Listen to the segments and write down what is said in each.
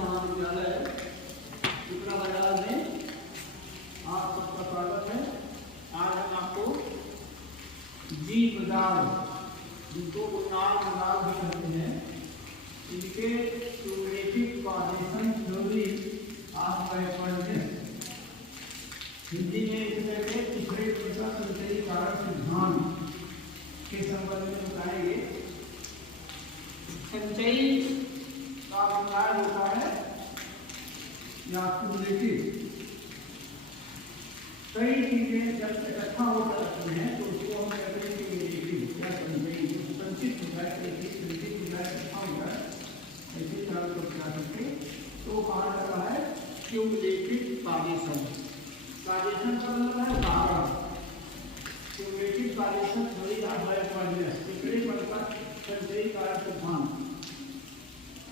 महाविद्यालय शुक्ला बाजार में आप सबका स्वागत है। आज हम आपको जी प्रदान, जिनको गुणाल प्रदान भी कहते हैं, इनके क्यूमुलेटिव कॉर्डिनेशन थ्योरी आज पढ़ेंगे। हिंदी में इसे कहते हैं पिछड़े प्रकार संचयी कारक सिद्धांत के संबंध में बताएंगे। संचयी का अभिप्राय होता है या क्यूमुलेटिव, कई चीजें जब इकट्ठा हो जाती हैं तो उसको हम कहते हैं क्यूमुलेटिव या संचयी। संचित हो जाए, संचित हो जाए, इकट्ठा हो जाए, ऐसे तरह को बता सकते तो कहा जाता है क्यूमुलेटिव कॉर्डिनेशन। कॉर्डिनेशन का मतलब है कारण। क्यूमुलेटिव कॉर्डिनेशन थ्योरी ऑफ बायोकॉर्डिनेशन, पिछड़े प्रकार संचयी कारक सिद्धांत।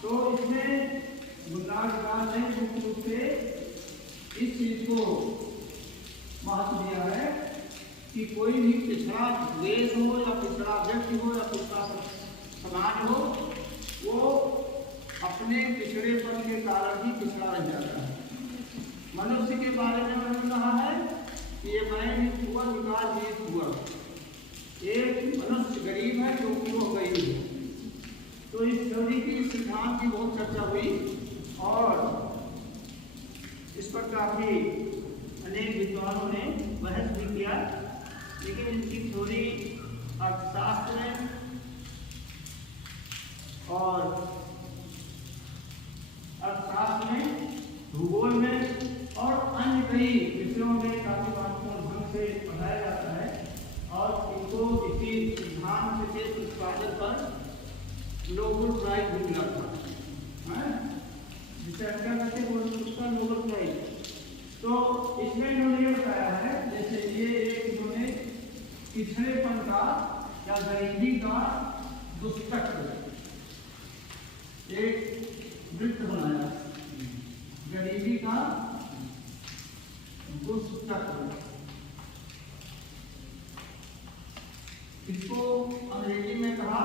तो इसमें गुणाल ने मुख्य रूप से इस चीज को महत्व दिया है कि कोई भी पिछड़ा देश हो या पिछड़ा व्यक्ति हो या पिछड़ा समाज हो, वो अपने पिछड़ेपन के कारण ही पिछड़ा रह जाता है। मनुष्य के बारे में उन्होंने कहा है कि ये मैं हुआ विकास जीत हुआ। एक मनुष्य गरीब है क्योंकि वो गरीब है। तो इस थ्योरी की सिद्धांत की बहुत चर्चा हुई और इस पर काफी अनेक विद्वानों ने बहस भी किया, लेकिन इनकी थ्योरी अर्थशास्त्र में और अर्थशास्त्र में, भूगोल में और अन्य कई विषयों में काफी महत्वपूर्ण ढंग से पढ़ाया जाता है और इनको इसी सिद्धांत के प्रतिपादन पर नोबेल प्राइज भी मिला था, जिसे क्या कहते हैं उसका नोबेल प्राइज। तो इसमें इन्होंने ये बताया है, जैसे ये एक इन्होंने पिछड़ेपन का या गरीबी का दुष्चक्र एक वृत्त बनाया, गरीबी का दुष्चक्र। इसको अंग्रेजी में कहा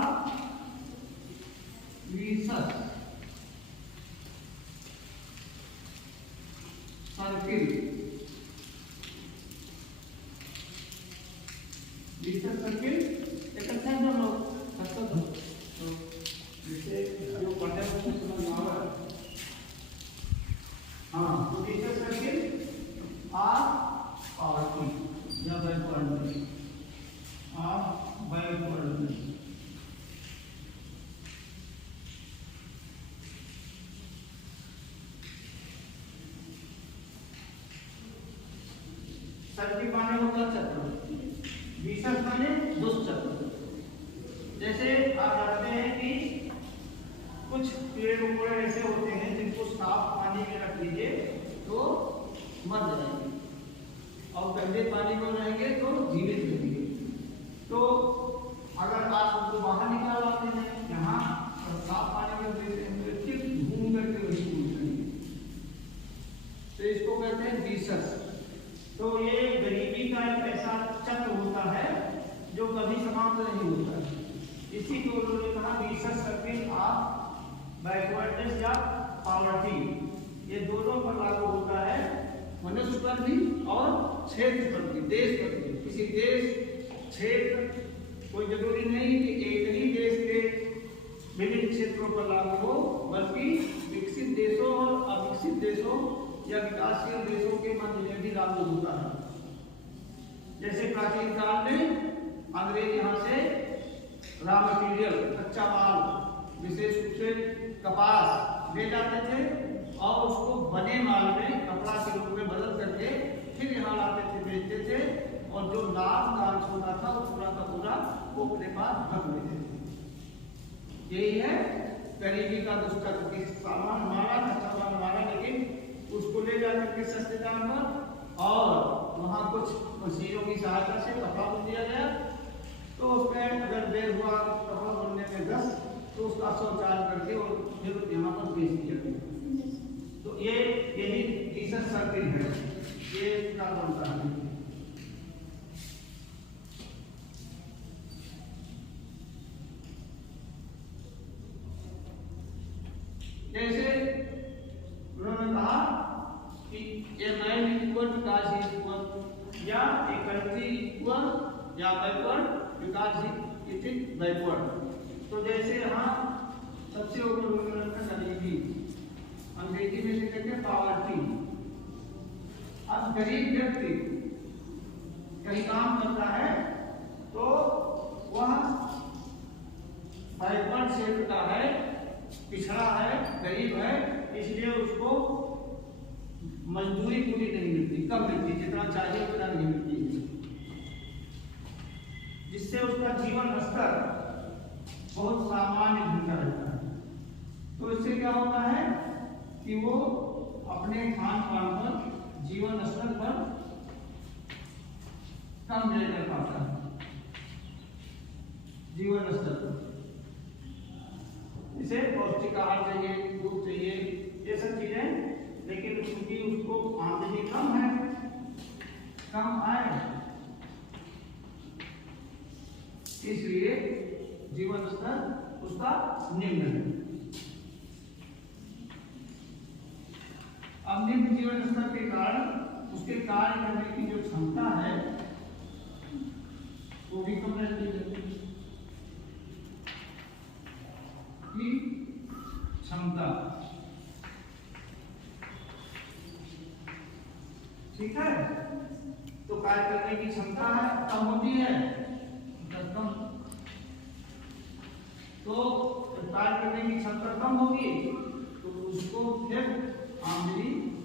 विशस सर्किल। विशस सर्किल एक अच्छा शब्द है, तो जिसे जो पढ़ने में समझ में आ रहा है। हाँ, तो विशस सर्किल पार्टी या बायोकॉर्डिनेशन, बायोकॉर्डिनेशन। सर्किल माने होता चक्र, विशस माने दुष्चक्र। जैसे आप जानते हैं कि कुछ पेड़ उपेड़ ऐसे होते हैं जिनको साफ पानी में रख लीजिए तो मर जाएंगे और गंदे पानी में रहेंगे तो जीवित रहेंगे। तो अगर आप उनको बाहर निकाल लाते हैं यहाँ और साफ पानी में देते हैं तो फिर घूम करके वही घूम जाएंगे, तो इसको कहते हैं विशस। तो ये गरीबी का एक ऐसा चक्र होता है जो कभी समाप्त नहीं होता है। इसी को उन्होंने कहा विशस सर्किल ऑफ बैकवर्डनेस या पॉवर्टी। ये दोनों पर लागू होता है, मनुष्य पर भी और क्षेत्र पर भी, देश पर भी। किसी देश क्षेत्र कोई जरूरी नहीं कि एक ही देश के विभिन्न क्षेत्रों पर लागू हो, बल्कि विकसित देशों और अविकसित देशों या विकासशील देशों के मध्य में भी लागू होता है। जैसे प्राचीन काल में अंग्रेज यहाँ से रॉ मटेरियल, कच्चा माल, विशेष रूप से कपास ले जाते थे और उसको बने माल में कपड़ा के रूप में बदल करके फिर यहाँ लाते थे, बेचते थे और जो लाभ का अंश होता था वो पूरा का पूरा वो अपने पास रख लेते थे। यही है गरीबी का दुष्चक्र की सामान हमारा, कच्चा माल हमारा, लेकिन उसको ले जाकर के सस्ते दाम पर और वहाँ कुछ मशीनों की सहायता से कपड़ा बुन दिया गया। तो उसमें अगर देर हुआ कपड़ा बुनने में 10 तो उसका 100 चार्ज करके और फिर यहाँ पर बेच दिया गया। तो ये यही विशस सर्किल है, ये क्या बनता है। जैसे या backward because it is backward. तो जैसे यहाँ सबसे ऊपर गरीबी, अंग्रेजी में से कहते हैं पॉवर्टी। अब गरीब व्यक्ति कहीं काम करता है तो वह बैकवर्ड क्षेत्र का है, पिछड़ा है, गरीब है, इसलिए उसको मजदूरी पूरी नहीं मिलती, कम मिलती, जितना चाहिए उतना नहीं मिलती, जिससे उसका जीवन स्तर बहुत सामान्य ढंग रहता है। तो इससे क्या होता है कि वो अपने खान पान पर, जीवन स्तर पर कम व्यय कर पाता है, जीवन स्तर पर। इसे पौष्टिक आहार चाहिए, दूध चाहिए, ये सब चीजें, लेकिन क्योंकि उसको आमदनी कम है, कम आय, इसलिए जीवन स्तर उसका निम्न है। अब निम्न जीवन स्तर के कारण उसके कार्य करने की जो क्षमता है वो भी कम रहती है। की क्षमता, ठीक है, तो कार्य करने की क्षमता है कम होती है, कम, तो कार्य करने की क्षमता कम होगी तो उसको फिर आमदनी